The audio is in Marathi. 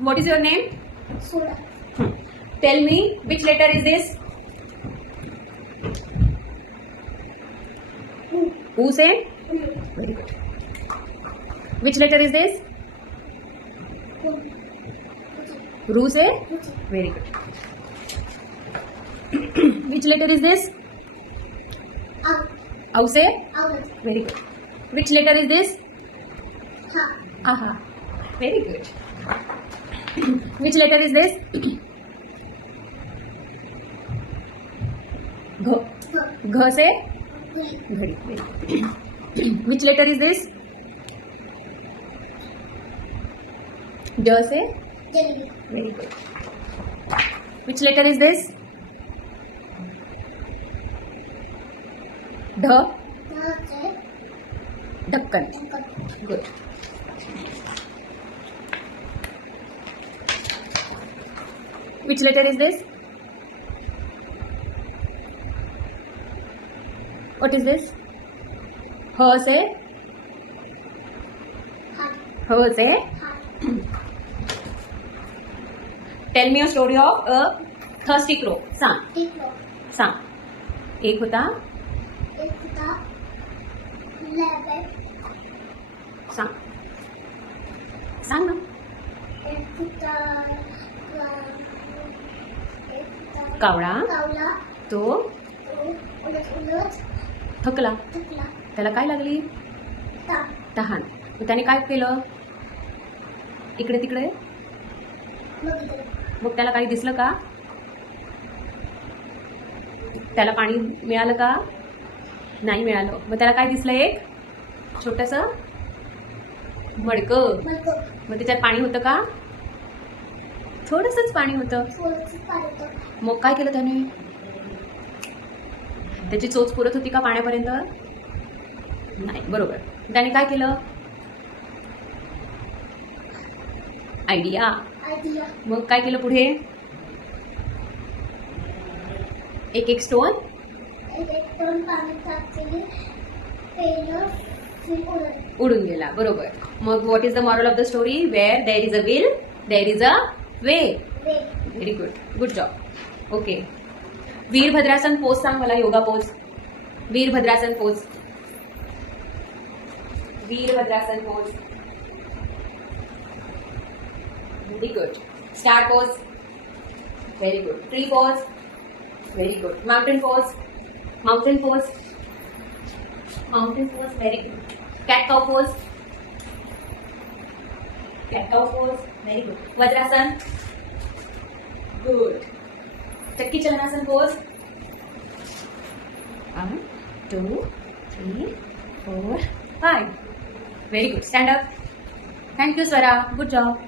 What is your name? Sura. Tell me, which letter is this? Who say? Very good. Which letter is this? Ru say? Very good. Which letter is this? Au say? Very good. Which letter is this? Aha. Very good. Which letter is this? Gh. Gh say? Very good. Which letter is this? D say? Very good. Which letter is this? D. Dakkan. Good. Which letter is this? What is this? H say? H say? Tell me a story of a thirsty crow. Sang. Sang. एक होता. सांग. सांग ना. कावळा तो थकला. त्याला काय लागली? तहान. मग त्याने काय केलं? इकडे तिकडे. मग त्याला काही दिसलं का? त्याला पाणी मिळालं का? नाही मिळालं. मग त्याला काय दिसलं? एक छोटंसं मडकं. मग त्याच्यात पाणी होतं का? थोडंसंच पाणी होतं. मग काय केलं त्याने? त्याची चोच पुरत होती का पाण्यापर्यंत? नाही. बरोबर. त्याने काय केलं? आयडिया. मग काय केलं पुढे? एक एक स्टोन उडून गेला. बरोबर. मग what is the moral of the story? Where there is a will there is a way. Very good. Good job. Okay. Virabhadrasana pose सांग मला. Yoga pose. Virabhadrasana pose. Virabhadrasana pose. Very good. Star pose. Very good. Tree pose. Very good. Mountain pose. Mountain pose. Mountain pose. Very good. Cat cow pose. Cat cow pose. Very good. Vajrasana. Good. Chakki Chalanasana pose. 1 2 3 4 5. Very good. Stand up. Thank you, Swara. Good job.